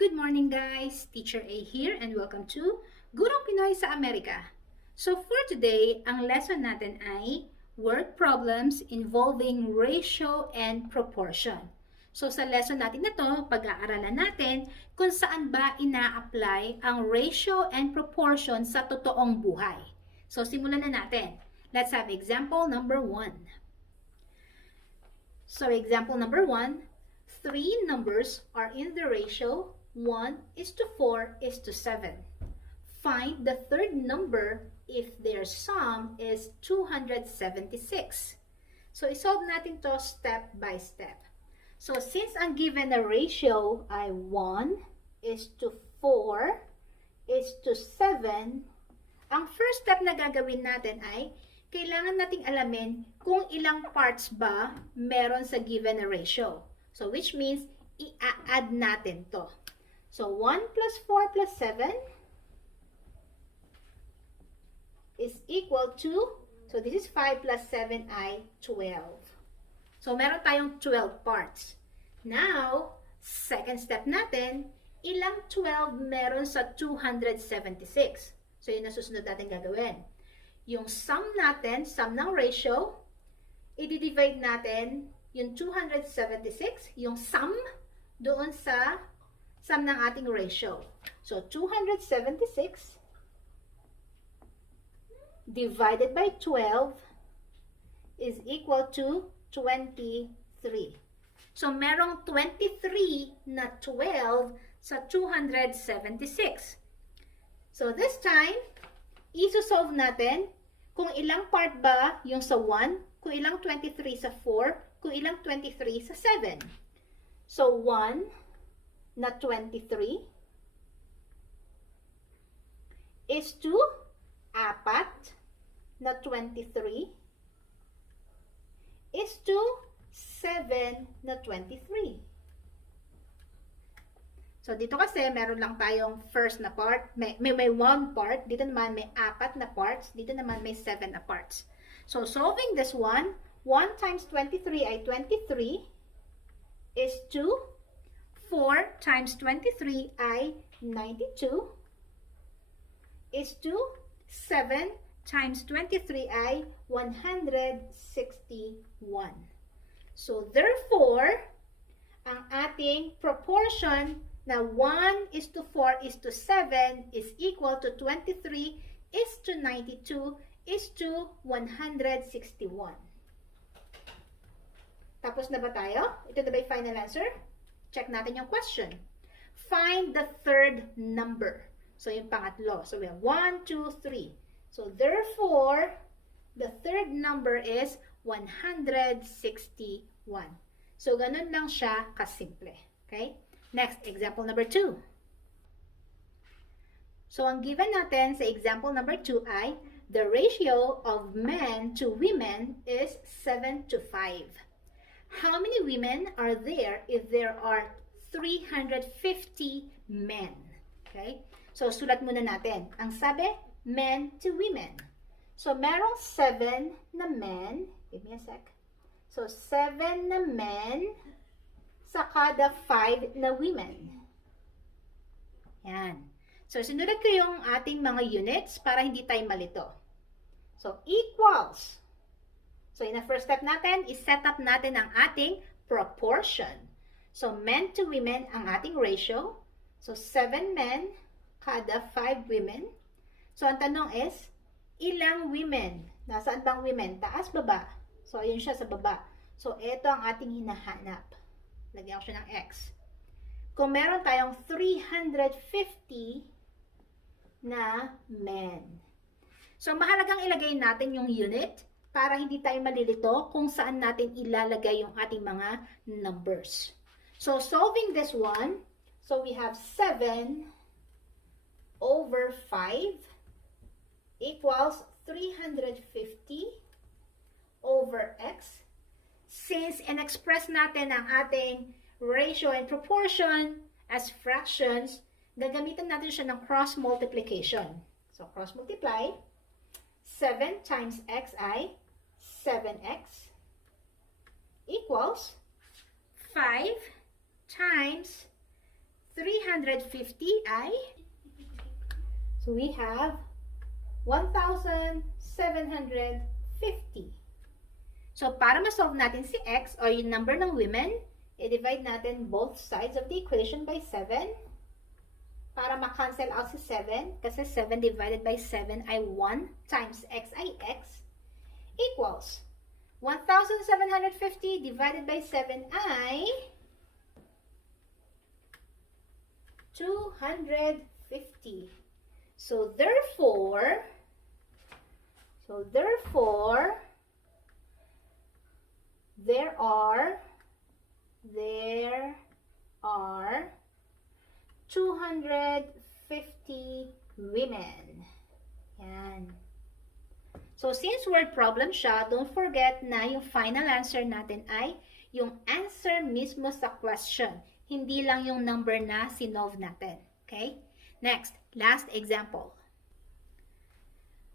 Good morning guys! Teacher A here and welcome to Gurong Pinoy sa Amerika. So for today, ang lesson natin ay word problems involving ratio and proportion. So sa lesson natin na to, pag-aaralan natin kung saan ba ina-apply ang ratio and proportion sa totoong buhay. So simulan na natin. Let's have example number 1. So example number 1, three numbers are in the ratio 1:4:7. Find the third number if their sum is 276. So, isolve natin to step by step. So, since ang given na ratio ay 1:4:7, ang first step na gagawin natin ay kailangan nating alamin kung ilang parts ba meron sa given na ratio. So, which means, i-add natin to. So, 1+4+7 is equal to, so this is 5+7 ay 12. So, meron tayong 12 parts. Now, second step natin, ilang 12 meron sa 276? So, yun ang susunod natin gagawin. Yung sum natin, sum ng ratio, i-divide natin yung 276, yung sum, doon sa sum ng ating ratio. So, 276 divided by 12 is equal to 23. So, merong 23 na 12 sa 276. So, this time, isosolve natin kung ilang part ba yung sa 1, kung ilang 23 sa 4, kung ilang 23 sa 7. So, 1 na 23 is to 4 na 23 is to 7 na 23. So, dito kasi meron lang tayong first na part, may 1 part, dito naman may 4 na parts, dito naman may 7 na parts. So, solving this one, 1 times 23 ay 23 is to 4 times 23 ay 92 is to 7 times 23 ay 161. So, therefore, ang ating proportion na 1:4:7 is equal to 23:92:161. Tapos na ba tayo? Ito na ba yung final answer? Check natin yung question. Find the third number. So, yung pangatlo. So, we have 1, 2, 3. So, therefore, the third number is 161. So, ganun lang siya kasimple. Okay? Next, example number 2. So, ang given natin sa example number 2 ay the ratio of men to women is 7:5. How many women are there if there are 350 men? Okay? So, sulat muna natin. Ang sabi, men to women. So, merong 7 na men. Give me a sec. So, 7 na men sa kada 5 na women. Yan. So, sinulat ko yung ating mga units para hindi tayo malito. So, equals. So, in the first step natin, is-set up natin ang ating proportion. So, men to women ang ating ratio. So, 7 men kada 5 women. So, ang tanong is, ilang women? Nasaan bang women? Taas, baba? So, ayun siya sa baba. So, ito ang ating hinahanap. Lagyan ko siya ng X. Kung meron tayong 350 na men. So, mahalagang ilagay natin yung unit para hindi tayo malilito kung saan natin ilalagay yung ating mga numbers. So, solving this one, so we have 7 over 5 equals 350 over X. Since in-express natin ang ating ratio and proportion as fractions, gagamitan natin siya ng cross multiplication. So, cross multiply. 7 times X ay 7X equals 5 times 350 ay, so we have 1,750. So, para ma-solve natin si X or yung number ng women, i-divide natin both sides of the equation by 7 para ma-cancel out si 7 kasi 7 divided by 7 ay 1 times X ay X equals 1,750 divided by 7 ay 250. So therefore, there are 250 women. Yan. So, since word problem siya, don't forget na yung final answer natin ay yung answer mismo sa question. Hindi lang yung number na sinolve natin. Okay? Next, last example.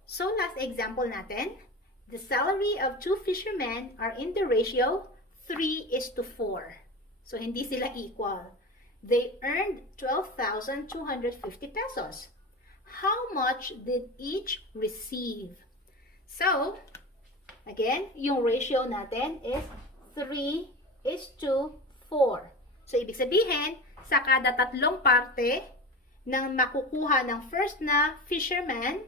So, last example natin, the salary of 2 fishermen are in the ratio 3:4. So, hindi sila equal. They earned 12,250 pesos. How much did each receive? So, again, yung ratio natin is 3:4. So, ibig sabihin, sa kada tatlong parte ng makukuha ng first na fisherman,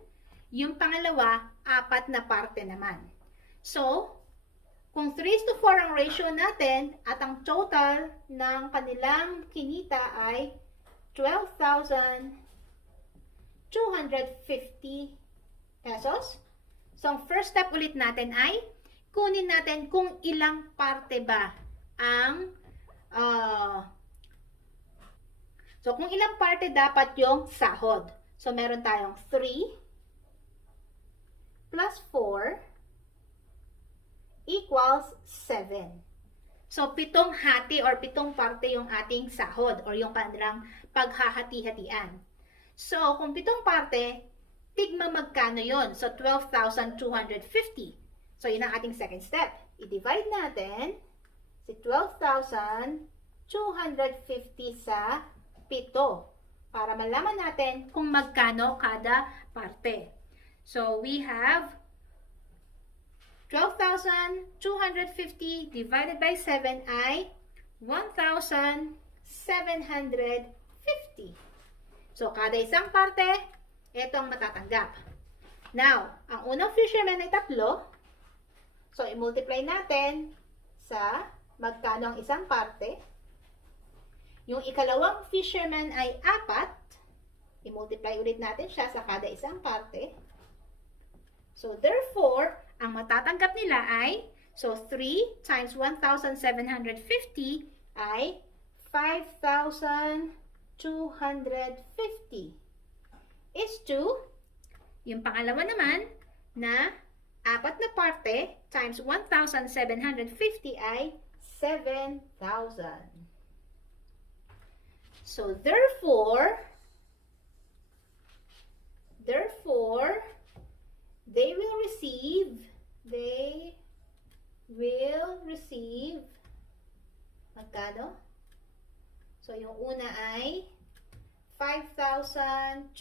yung pangalawa, 4 na parte naman. So, kung 3:4 ang ratio natin at ang total ng kanilang kinita ay 12,250 pesos. So, ang first step ulit natin ay kunin natin kung ilang parte ba ang so, kung ilang parte dapat yung sahod. So, meron tayong 3 plus 4 equals 7. So, 7 hati or 7 parte yung ating sahod or yung kanilang paghahati-hatian. So, kung 7 parte, tigma magkano yon? So, 12,250. So, yun ang ating second step. I-divide natin si 12,250 sa 7 para malaman natin kung magkano kada parte. So, we have 12,250 divided by 7 ay 1,750. So, kada isang parte, ito ang matatanggap. Now, ang unang fisherman ay 3. So, i-multiply natin sa magkano ang isang parte. Yung ikalawang fisherman ay 4. I-multiply ulit natin siya sa kada isang parte. So, therefore, ang matatanggap nila ay, so 3 times 1,750 ay 5,250 is to, yung pangalawa naman, na 4 na parte times 1,750 ay 7,000. So, therefore, they will receive, magkano? So, yung una ay 5,250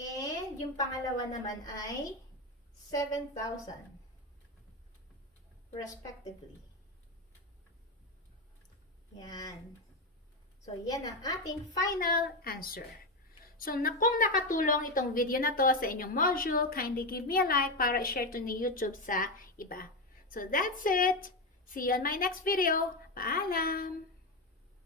and yung pangalawa naman ay 7,000 respectively. Yan. So, yan ang ating final answer. So, kung nakatulong itong video na to sa inyong module, kindly give me a like para i-share to ni YouTube sa iba. So, that's it. See you on my next video. Paalam!